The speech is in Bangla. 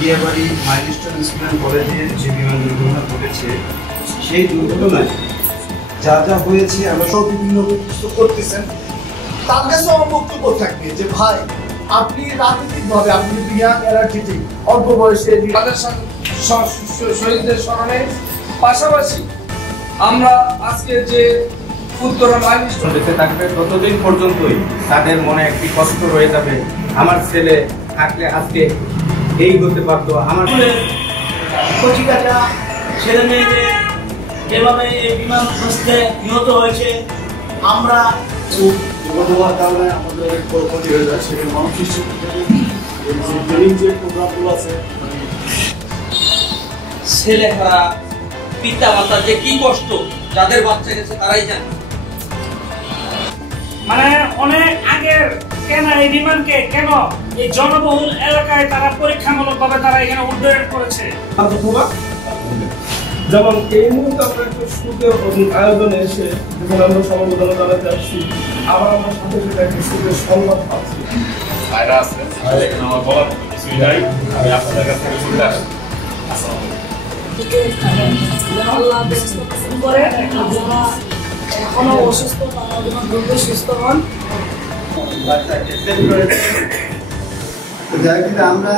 দিয়াবাড়ি মাইলস্টোন স্কুল অ্যান্ড কলেজের যে বিমান দুর্ঘটনা ঘটেছে সেই দুর্ঘটনায় যা যা হয়েছে আমরা সব বিভিন্ন কিছু করতেছেন। তার কাছে আমার বক্তব্য থাকবে যে ভাই আপনি রাজনৈতিকভাবে আপনি ইয়াং এনার্জেটিক অল্প বয়সে তাদের শহীদদের স্মরণে পাশাপাশি আমরা আজকে যে উত্তরা মাইলস্টোন বেঁচে থাকবে ততদিন পর্যন্তই তাদের মনে একটি কষ্ট রয়ে যাবে, আমার ছেলে থাকলে আজকে এই হতে পারতো। আমার কচিকাটা ছেলে মেয়েদের যেভাবে এই বিমান সংস্থায় নিহত হয়েছে আমরা হওয়ার কারণে আমাদের ক্ষতি হয়ে যায়। সেখানে মানসিক ট্রেনিং যে প্রোগ্রামগুলো আছে ছেলেরা পিতা মাতার যে কি কষ্ট যাদের বাচ্চা গেছে তারাই জানে। মানে অনেক আগের কেন এই বিমানকে কেন এই জনবহুল এলাকায় তারা পরীক্ষামূলকভাবে তারা এখানে উড্ডয়ন করেছে। যেমন এই মুহূর্তে আমরা একটা সুখের আয়োজনে এসে যখন আমরা সমবেদনা জানাতে আসছি, আবার আমরা সাথে সাথে একটা সুখের সংবাদ পাচ্ছি। আমার বলার মতো কিছুই নাই, আমি আপনাদের কাছ থেকে শুনতে আসি। এখনো অসুস্থ তারা যেন দ্রুত সুস্থ হন। আমরা